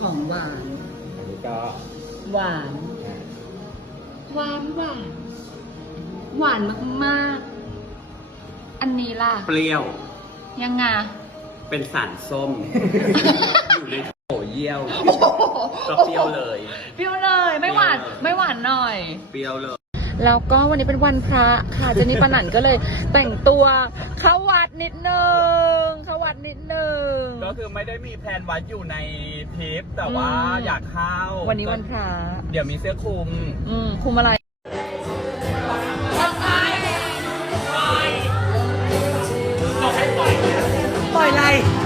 ของหวาน อันนี้ก็หวานหวานหวาน หวานมากๆ อันนี้ล่ะ เปรี้ยว ยังไง เป็นสารส้ม อยู่ในโถเยี่ยว ก็เปรี้ยวเลย เปรี้ยวเลย ไม่หวาน เปรี้ยวเลย ไม่หวานหน่อย เปรี้ยวเลย แล้วก็วันนี้เป็นวันพระค่ะเจนนี่ปานันก็เลยแต่งตัวเข้าวัดนิดนึงเข้า ดนิดนึง ก็คือไม่ได้มีแพลนวัดอยู่ในทริปแต่ว่าอยากเข้าวันนี้วันค่ะเดี๋ยวมีเสื้อคลุม อืมคุมอะไรอะไร